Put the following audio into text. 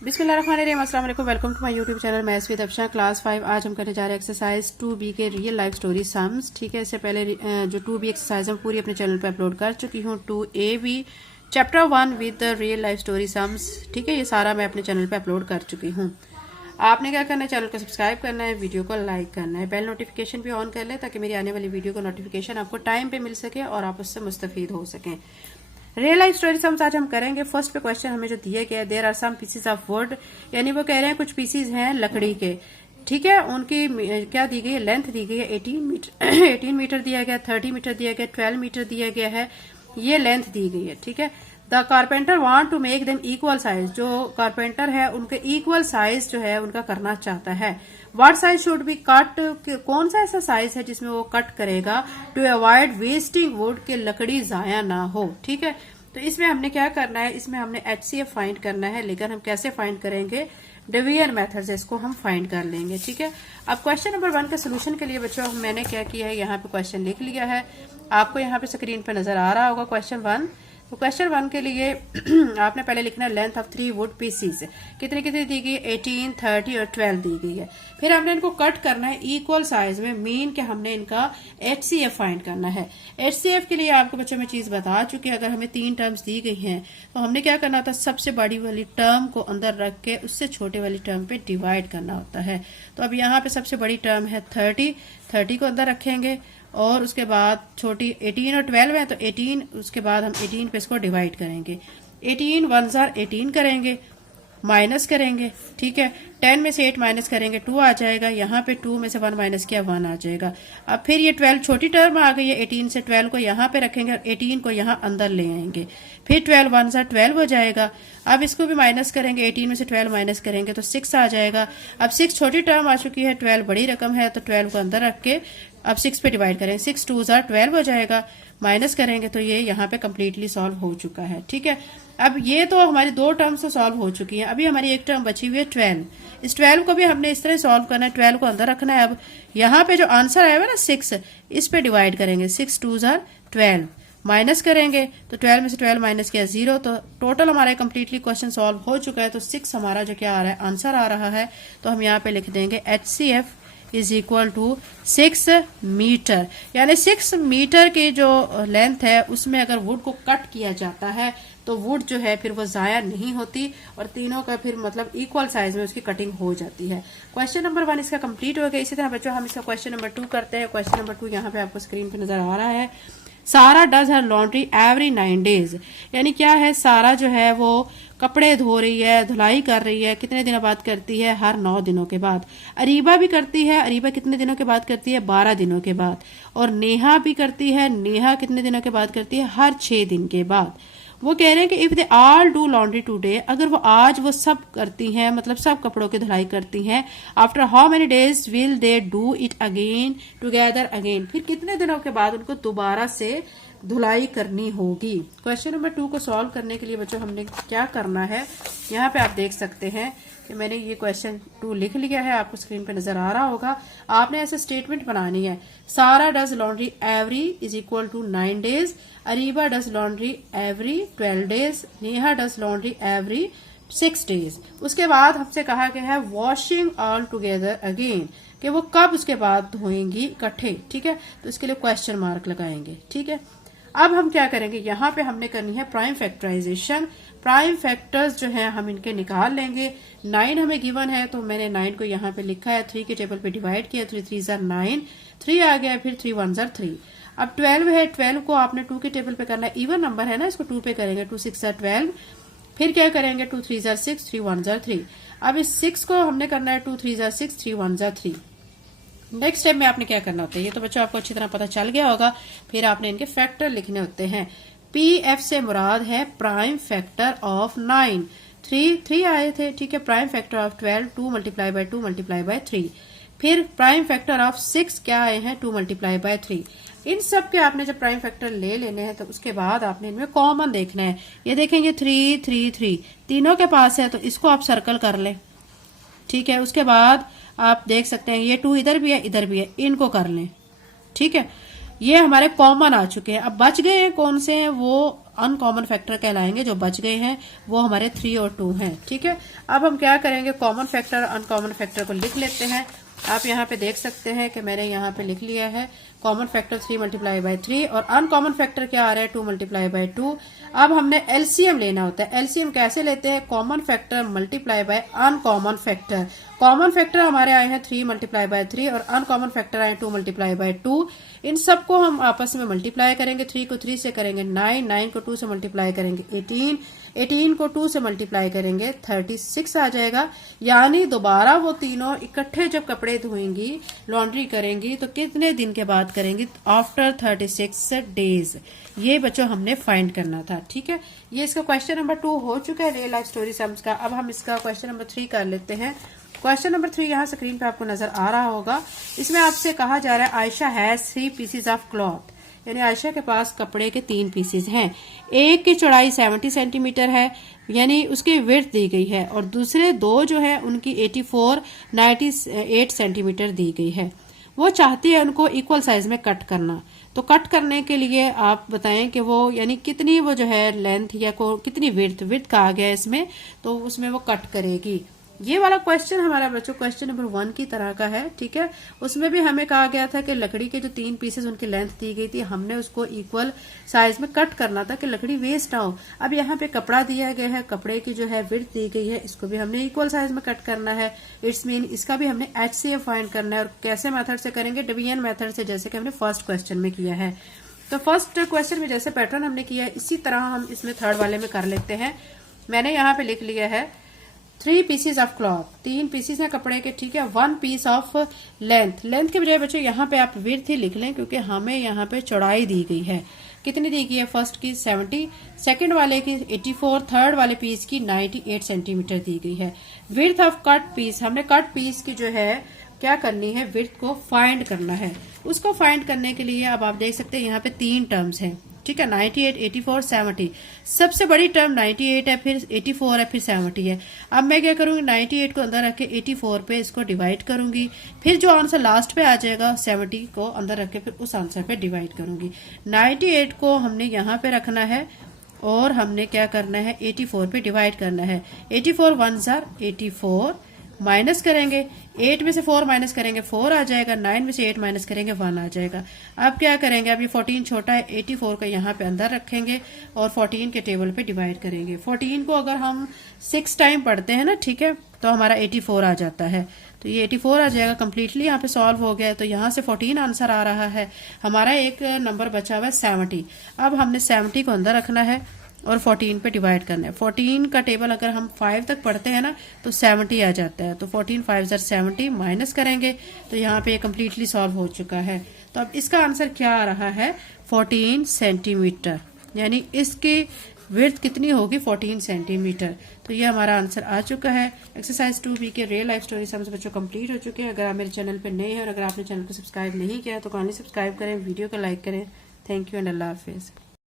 बिस्मिल्लाहिर्रहमानिर्रहीम, अस्सलाम वालेकुम। Welcome to my YouTube channel maths with Afsha class 5। आज हम करने जा रहे हैं एक्सरसाइज 2B के रियल लाइफ स्टोरी सम्स। ठीक है, इससे पहले जो 2B एक्सरसाइज हम पूरी अपने चैनल पे अपलोड कर चुकी हूँ। 2A भी chapter 1 with the real life story sums. ठीक है, ये सारा मैं अपने चैनल पे अपलोड कर चुकी हूँ। आपने क्या करना है, चैनल को सब्सक्राइब करना है, वीडियो को लाइक करना है, बेल नोटिफिकेशन भी ऑन कर ले ताकि मेरी आने वाली वीडियो को नोटिफिकेशन आपको टाइम पे मिल सके और आप उससे मुस्तफीद हो सकें। रियल लाइफ स्टोरी सम्स आज हम करेंगे। फर्स्ट पे क्वेश्चन हमें जो दिए गए, there are some pieces of wood, यानी वो कह रहे हैं कुछ पीसेस हैं लकड़ी के। ठीक है, उनकी क्या दी गई है, लेंथ दी गई है 18 मीटर 18 मीटर दिया गया, 30 मीटर दिया गया, 12 मीटर दिया गया है, ये लेंथ दी गई है। ठीक है, the carpenter want to make them equal size, जो कारपेंटर है उनके इक्वल साइज जो है उनका करना चाहता है। What size should be cut, कौन सा ऐसा साइज है जिसमें वो कट करेगा टू अवॉइड वेस्टिंग वुड, के लकड़ी जाया ना हो। ठीक है, तो इसमें हमने क्या करना है, इसमें हमने HCF फाइंड करना है, लेकिन हम कैसे फाइंड करेंगे, डिवीजन मेथड से इसको हम फाइंड कर लेंगे। ठीक है, अब क्वेश्चन नंबर 1 के सोल्यूशन के लिए बच्चों मैंने क्या किया है, यहाँ पे क्वेश्चन लिख लिया है, आपको यहाँ पे स्क्रीन पे नजर आ रहा होगा क्वेश्चन 1। तो क्वेश्चन 1 के लिए आपने पहले लिखना है लेंथ ऑफ 3 वुड पीसीज, कितनी कितनी दी गई, 18, 30 और 12 दी गई है। फिर हमने इनको कट करना है इक्वल साइज में, मीन के हमने इनका HCF फाइंड करना है। HCF के लिए आपको बच्चों में चीज बता चुकी है, अगर हमें 3 टर्म्स दी गई हैं तो हमने क्या करना होता है, सबसे बड़ी वाली टर्म को अंदर रख के उससे छोटे वाली टर्म पे डिवाइड करना होता है। तो अब यहाँ पे सबसे बड़ी टर्म है 30 को अंदर रखेंगे और उसके बाद छोटी 18 और 12 है तो 18, उसके बाद हम 18 पे इसको डिवाइड करेंगे। 18 1 18 करेंगे, माइनस करेंगे। ठीक है, 10 में से 8 माइनस करेंगे 2 आ जाएगा, यहाँ पे 2 में से 1 माइनस किया 1 आ जाएगा। अब फिर ये 12 छोटी टर्म आ गई है, 18 से 12 को यहाँ पे रखेंगे और 18 को यहाँ अंदर ले आएंगे। फिर 12 1 12 हो जाएगा। अब इसको भी माइनस करेंगे, 18 में से 12 माइनस करेंगे तो 6 आ जाएगा। अब 6 छोटी टर्म आ चुकी है, 12 बड़ी रकम है, तो 12 को अंदर रख के अब 6 पे डिवाइड करेंगे, 6 2 12 हो जाएगा, माइनस करेंगे तो ये यहाँ पे कम्प्लीटली सॉल्व हो चुका है। ठीक है, अब ये तो हमारी 2 टर्म्स तो सॉल्व हो चुकी हैं, अभी हमारी एक टर्म बची हुई है 12। इस 12 को भी हमने इस तरह सॉल्व करना है, 12 को अंदर रखना है। अब यहाँ पे जो आंसर आएगा ना 6, इस पे डिवाइड करेंगे, 6 2 12, माइनस करेंगे तो 12 में से 12 माइनस किया 0, तो टोटल हमारा कम्प्लीटली क्वेश्चन सॉल्व हो चुका है। तो 6 हमारा जो क्या आ रहा है, आंसर आ रहा है। तो हम यहाँ पे लिख देंगे HCF is equal to 6 metre, यानी 6 मीटर की जो लेंथ है उसमें अगर वुड को कट किया जाता है तो वुड जो है फिर वो जाया नहीं होती और तीनों का फिर मतलब इक्वल साइज में उसकी कटिंग हो जाती है। क्वेश्चन नंबर 1 इसका कंप्लीट हो गया। इसी तरह बच्चों हम इसका क्वेश्चन नंबर 2 करते हैं। क्वेश्चन नंबर 2 यहाँ पे आपको स्क्रीन पे नजर आ रहा है। Sara does her laundry every 9 days, यानी क्या है, सारा जो है वो कपड़े धो रही है, धुलाई कर रही है, कितने दिनों बाद करती है, हर 9 दिनों के बाद। अरीबा भी करती है, अरीबा कितने दिनों के बाद करती है, 12 दिनों के बाद। और नेहा भी करती है, नेहा कितने दिनों के बाद करती है, हर 6 दिन के बाद। वो कह रहे हैं कि if they all do laundry today, अगर वो आज वो सब करती हैं, मतलब सब कपड़ों की धुलाई करती हैं, after how many days will they do it again together again, फिर कितने दिनों के बाद उनको दोबारा से धुलाई करनी होगी। क्वेश्चन नंबर 2 को सॉल्व करने के लिए बच्चों हमने क्या करना है, यहाँ पे आप देख सकते हैं कि मैंने ये क्वेश्चन 2 लिख लिया है, आपको स्क्रीन पे नजर आ रहा होगा। आपने ऐसे स्टेटमेंट बनानी है, Sara does laundry every is equal to 9 days, Areeba does laundry every 12 days, Neha does laundry every 6 days. उसके बाद हमसे कहा गया है वॉशिंग ऑल टुगेदर अगेन, कि वो कब उसके बाद धोएंगी इकट्ठे। ठीक है, तो इसके लिए क्वेश्चन मार्क लगाएंगे। ठीक है, अब हम क्या करेंगे, यहाँ पे हमने करनी है प्राइम फैक्टराइजेशन। प्राइम फैक्टर्स जो है हम इनके निकाल लेंगे। 9 हमें गिवन है तो मैंने 9 को यहाँ पे लिखा है, 3 के टेबल पे डिवाइड किया, 3 3 9, 3 आ गया, फिर 3 1 3। अब 12 है, 12 को आपने 2 के टेबल पे करना है, इवन नंबर है ना, इसको 2 पे करेंगे, 2 6 12, फिर क्या करेंगे, 2 3 6, 3 1 3। अब इस 6 को हमने करना है 2 3 6, 3 1 3। नेक्स्ट स्टेप में आपने क्या करना होता है, ये तो बच्चों आपको अच्छी तरह पता चल गया होगा। फिर आपने इनके फैक्टर लिखने होते हैं। PF से मुराद है प्राइम फैक्टर ऑफ 9, 3 आए थे। ठीक है, prime factor of 12, 2 multiply by 2 multiply by 3। फिर प्राइम फैक्टर ऑफ 6 क्या आए हैं, 2 मल्टीप्लाई बाय 3। इन सब के आपने जब प्राइम फैक्टर ले लेने हैं तो उसके बाद आपने इनमें कॉमन देखना है। ये देखेंगे 3 3 3 तीनों के पास है तो इसको आप सर्कल कर लें। ठीक है, उसके बाद आप देख सकते हैं ये 2 इधर भी है, इधर भी है, इनको कर लें। ठीक है, ये हमारे कॉमन आ चुके हैं। अब बच गए हैं कौन से हैं, वो अनकॉमन फैक्टर कहलाएंगे। जो बच गए हैं वो हमारे 3 और 2 हैं। ठीक है, अब हम क्या करेंगे, कॉमन फैक्टर अनकॉमन फैक्टर को लिख लेते हैं। आप यहाँ पे देख सकते हैं कि मैंने यहाँ पे लिख लिया है कॉमन फैक्टर 3 मल्टीप्लाई बाय 3 और अनकॉमन फैक्टर क्या आ रहा है 2 मल्टीप्लाई बाय 2। अब हमने एलसीएम लेना होता है। एलसीएम कैसे लेते हैं, common factor multiply by uncommon factor. Common factor हमारे आए हैं 3 मल्टीप्लाई बाय 3 और अनकॉमन फैक्टर आए 2 मल्टीप्लाई बाय 2। इन सबको हम आपस में मल्टीप्लाई करेंगे। 3 को 3 से करेंगे 9, 9 को 2 से मल्टीप्लाई करेंगे 18, 18 को 2 से मल्टीप्लाई करेंगे 36 आ जाएगा। यानी दोबारा वो तीनों इकट्ठे जब कपड़े धोएंगी, लॉन्ड्री करेंगी तो कितने दिन के बाद करेंगी, आफ्टर 36 डेज। ये बच्चों हमने फाइंड करना था। ठीक है, ये इसका क्वेश्चन नंबर 2 हो चुका है रियल लाइफ स्टोरी सम्स का। अब हम इसका क्वेश्चन नंबर 3 कर लेते हैं। क्वेश्चन नंबर 3 यहाँ स्क्रीन पे आपको नजर आ रहा होगा। इसमें आपसे कहा जा रहा है Ayesha has 3 pieces of cloth, यानी आयशा के पास कपड़े के 3 पीसेज हैं। एक की चौड़ाई 70 सेंटीमीटर है, यानी उसकी विड्थ दी गई है, और दूसरे 2 जो है उनकी 98 सेंटीमीटर दी गई है। वो चाहती है उनको इक्वल साइज में कट करना। तो कट करने के लिए आप बताएं कि वो यानी कितनी वो जो है लेंथ या को कितनी विड्थ कहा गया है इसमें, तो उसमें वो कट करेगी। ये वाला क्वेश्चन हमारा बच्चों क्वेश्चन नंबर 1 की तरह का है। ठीक है, उसमें भी हमें कहा गया था कि लकड़ी के जो 3 पीसेस उनकी लेंथ दी गई थी, हमने उसको इक्वल साइज में कट करना था कि लकड़ी वेस्ट ना हो। अब यहाँ पे कपड़ा दिया गया है, कपड़े की जो है विड्थ दी गई है, इसको भी हमने इक्वल साइज में कट करना है। इट्स मीन इसका भी हमने HCF फाइंड करना है। और कैसे मेथड से करेंगे, डिवीजन मेथड से, जैसे कि हमने फर्स्ट क्वेश्चन में किया है। तो फर्स्ट क्वेश्चन में जैसे पैटर्न हमने किया है, इसी तरह हम इसमें थर्ड वाले में कर लेते हैं। मैंने यहाँ पे लिख लिया है 3 पीसेज ऑफ क्लॉथ, 3 पीसेज हैं कपड़े के। ठीक है, 1 पीस ऑफ लेंथ, लेंथ के बजाय बच्चों यहाँ पे आप विड्थ ही लिख लें, क्योंकि हमें यहाँ पे चौड़ाई दी गई है। कितनी दी गई है, फर्स्ट की 70, सेकंड वाले की 84, थर्ड वाले पीस की 98 सेंटीमीटर दी गई है। विड्थ ऑफ कट पीस, हमने कट पीस की जो है क्या करनी है, विड्थ को फाइंड करना है। उसको फाइंड करने के लिए अब आप देख सकते हैं यहाँ पे 3 टर्म्स हैं। ठीक है, 98, 84, 70। सबसे बड़ी टर्म 98 है, फिर 84 है, फिर 70 है। अब मैं क्या करूंगी, 98 को अंदर रख के 84 पे इसको डिवाइड करूंगी, फिर जो आंसर लास्ट पे आ जाएगा 70 को अंदर रख के फिर उस आंसर पे डिवाइड करूंगी। 98 को हमने यहाँ पे रखना है और हमने क्या करना है, 84 पे डिवाइड करना है। 84 1 जार 84, माइनस करेंगे 8 में से 4 माइनस करेंगे 4 आ जाएगा, 9 में से 8 माइनस करेंगे 1 आ जाएगा। अब क्या करेंगे, अब ये 14 छोटा है, 84 को यहाँ पे अंदर रखेंगे और 14 के टेबल पे डिवाइड करेंगे। 14 को अगर हम 6 टाइम पढ़ते हैं ना, ठीक है, तो हमारा 84 आ जाता है। तो ये 84 आ जाएगा, कम्प्लीटली यहाँ पे सॉल्व हो गया। तो यहाँ से 14 आंसर आ रहा है। हमारा एक नंबर बचा हुआ है 70। अब हमने 70 को अंदर रखना है और 14 पे डिवाइड करना है। 14 का टेबल अगर हम 5 तक पढ़ते हैं ना तो 70 आ जाता है। तो 14 5 जार 70 माइनस करेंगे तो यहाँ पे कम्प्लीटली सॉल्व हो चुका है। तो अब इसका आंसर क्या आ रहा है, 14 सेंटीमीटर, यानी इसकी विड्थ कितनी होगी, 14 सेंटीमीटर। तो ये हमारा आंसर आ चुका है। एक्सरसाइज 2B के रियल लाइफ स्टोरी सम्स बच्चों कंप्लीट हो चुके हैं। अगर आप मेरे चैनल पर नए हैं और अगर आपने चैनल को सब्सक्राइब नहीं किया तो काइंडली सब्सक्राइब करें, वीडियो को लाइक करें। Thank you and Allah Hafiz.